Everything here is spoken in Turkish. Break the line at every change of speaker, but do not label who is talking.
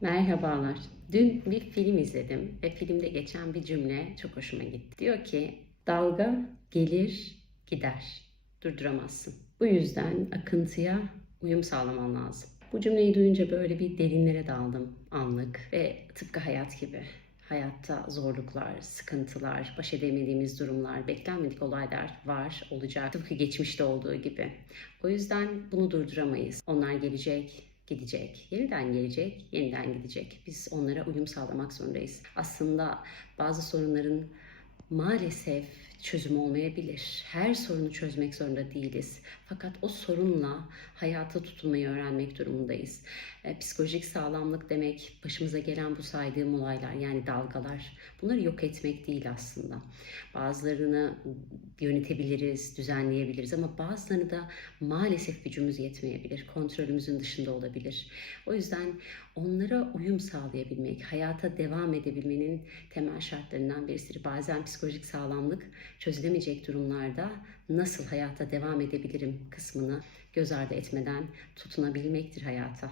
Merhabalar. Dün bir film izledim ve filmde geçen bir cümle çok hoşuma gitti. Diyor ki dalga gelir gider. Durduramazsın. Bu yüzden akıntıya uyum sağlaman lazım. Bu cümleyi duyunca böyle bir derinlere daldım anlık ve tıpkı hayat gibi. Hayatta zorluklar, sıkıntılar, baş edemediğimiz durumlar, beklenmedik olaylar var, olacak. Tıpkı geçmişte olduğu gibi. O yüzden bunu durduramayız. Onlar gelecek, gidecek. Yeniden gelecek, yeniden gidecek. Biz onlara uyum sağlamak zorundayız. Aslında bazı sorunların maalesef çözüm olmayabilir. Her sorunu çözmek zorunda değiliz. Fakat o sorunla hayata tutunmayı öğrenmek durumundayız. E, psikolojik sağlamlık demek başımıza gelen bu saydığım olaylar yani dalgalar. Bunları yok etmek değil aslında. Bazılarını yönetebiliriz, düzenleyebiliriz ama bazılarını da maalesef gücümüz yetmeyebilir. Kontrolümüzün dışında olabilir. O yüzden onlara uyum sağlayabilmek, hayata devam edebilmenin temel şartlarından birisidir. Bazen psikolojik sağlamlık çözülemeyecek durumlarda nasıl hayata devam edebilirim kısmını göz ardı etmeden tutunabilmektir hayata.